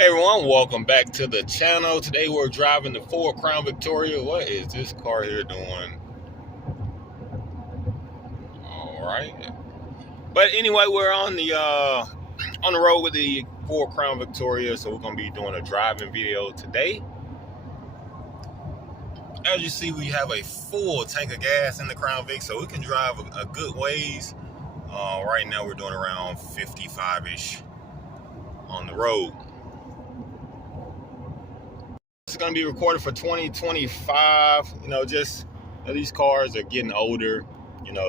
Hey everyone, welcome back to the channel. Today we're driving the Ford Crown Victoria. What is this car here doing? All right. But anyway, we're on the road with the Ford Crown Victoria, so we're gonna be doing a driving video today. As you see, we have a full tank of gas in the Crown Vic, so we can drive a good ways. Right now we're doing around 55-ish on the road. It's going to be recorded for 2025. These cars are getting older.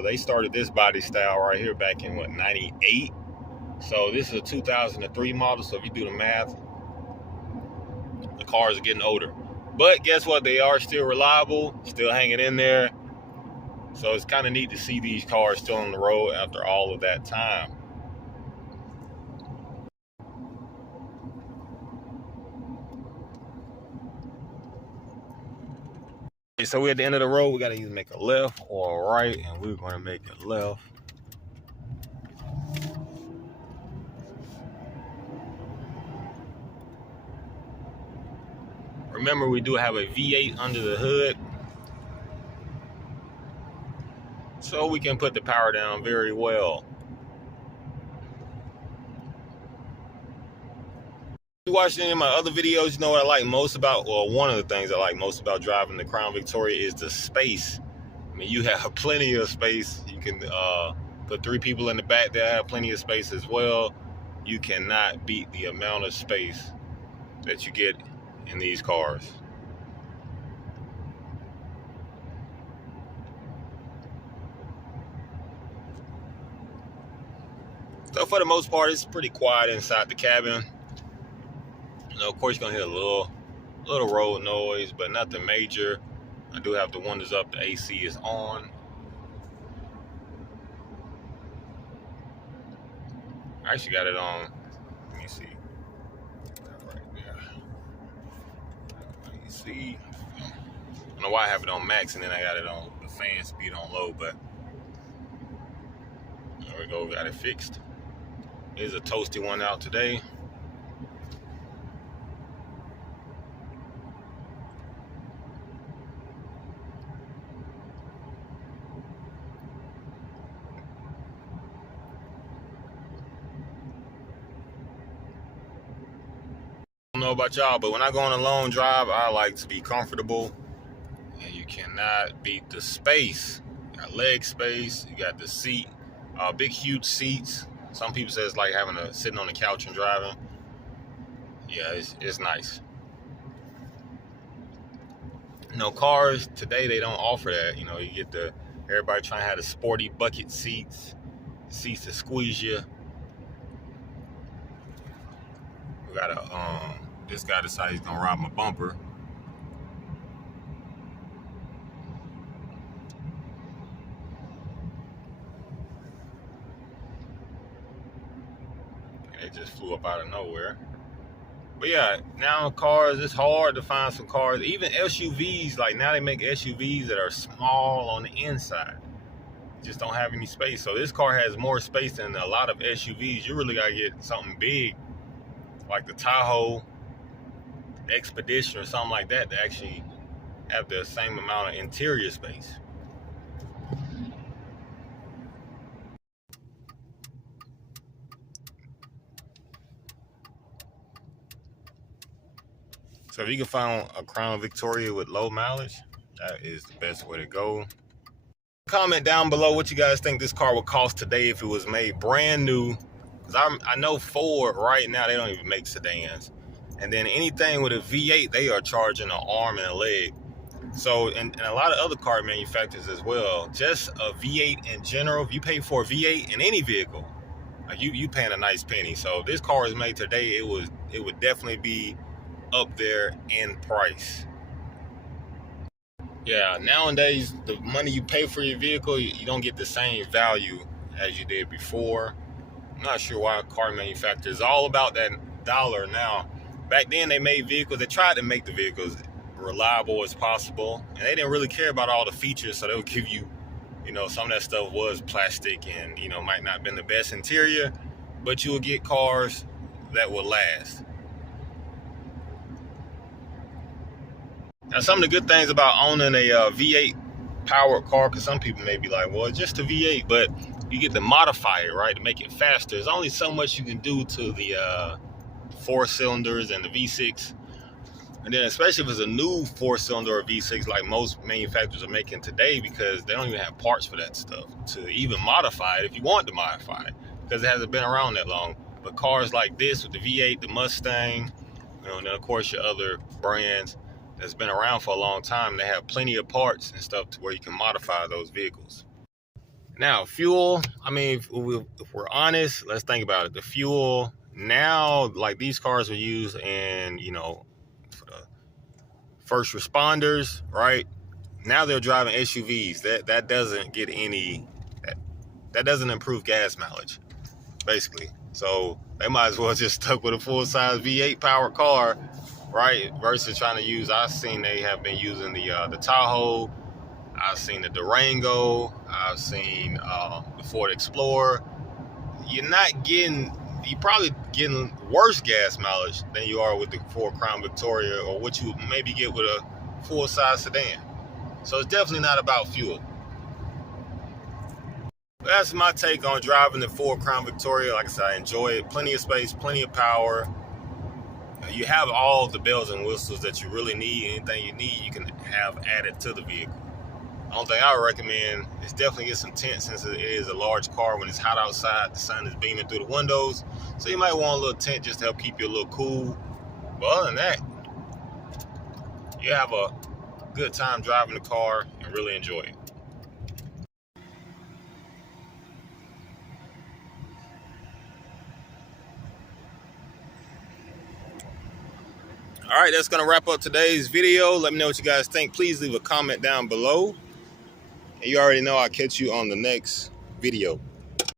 They started this body style right here back in 98. So this is a 2003 model. So if you do the math, the cars are getting older. But guess what? They are still reliable, still hanging in there. So it's kind of neat to see these cars still on the road after all of that time. So we're at the end of the road. We got to either make a left or a right, and we're going to make a left. Remember, we do have a V8 under the hood, so we can put the power down very well. If you watched any of my other videos, you know what I like most about, well, one of the things I like most about driving the Crown Victoria is the space. I mean, you have plenty of space. You can put 3 people in the back there, have plenty of space as well. You cannot beat the amount of space that you get in these cars. So for the most part, it's pretty quiet inside the cabin. Of course, you're gonna hear a little road noise, but nothing major. I do have the windows up, the AC is on. I actually got it on, let me see, right there. You see, I don't know why I have it on max and then I got it on the fan speed on low, but there we go, got it fixed. Here's a toasty one out today. I don't know about y'all, but when I go on a long drive, I like to be comfortable, and you cannot beat the space. You got leg space, you got the seat, big huge seats. Some people say it's like sitting on the couch and driving. Yeah, it's nice. Cars today, they don't offer that. You get everybody trying to have the sporty bucket seats to squeeze you. We got this guy decided he's gonna rob my bumper. And it just flew up out of nowhere. But yeah, now cars, it's hard to find some cars, even SUVs, like now they make SUVs that are small on the inside. Just don't have any space. So this car has more space than a lot of SUVs. You really gotta get something big, like the Tahoe, Expedition or something like that, to actually have the same amount of interior space. So if you can find a Crown Victoria with low mileage, that is the best way to go. Comment down below what you guys think this car would cost today if it was made brand new. Because I know Ford right now, they don't even make sedans. And then anything with a V8, they are charging an arm and a leg. So, and a lot of other car manufacturers as well, just a V8 in general, if you pay for a V8 in any vehicle, you paying a nice penny. So this car is made today, it would definitely be up there in price. Yeah, nowadays, the money you pay for your vehicle, you don't get the same value as you did before. I'm not sure why car manufacturers, all about that dollar now. Back then, they made vehicles, they tried to make the vehicles reliable as possible, and they didn't really care about all the features, so they would give you, some of that stuff was plastic and, might not have been the best interior, but you will get cars that will last. Now, some of the good things about owning a V8 powered car, because some people may be like, well, it's just a V8, but you get to modify it, right, to make it faster. There's only so much you can do to the 4 cylinders and the V6. And then especially if it's a new 4-cylinder or V6 like most manufacturers are making today, because they don't even have parts for that stuff to even modify it if you want to modify it, because it hasn't been around that long. But cars like this with the V8, the Mustang, and then of course your other brands that's been around for a long time, they have plenty of parts and stuff to where you can modify those vehicles. Now, fuel, I mean, if we're honest, let's think about it. The fuel now, like these cars are used in, for the first responders, right? Now they're driving SUVs. That doesn't get any, that doesn't improve gas mileage, basically. So they might as well just stuck with a full-size V8 powered car, right? Versus trying to use, I've seen they have been using the Tahoe, I've seen the Durango, I've seen the Ford Explorer. You're probably getting worse gas mileage than you are with the Ford Crown Victoria, or what you maybe get with a full-size sedan. So it's definitely not about fuel. That's my take on driving the Ford Crown Victoria. Like I said, I enjoy it. Plenty of space, plenty of power. You have all the bells and whistles that you really need. Anything you need, you can have added to the vehicle. The only thing I would recommend is definitely get some tent, since it is a large car. When it's hot outside, the sun is beaming through the windows. So you might want a little tent just to help keep you a little cool. But other than that, you have a good time driving the car and really enjoy it. All right, that's going to wrap up today's video. Let me know what you guys think. Please leave a comment down below. And you already know I'll catch you on the next video.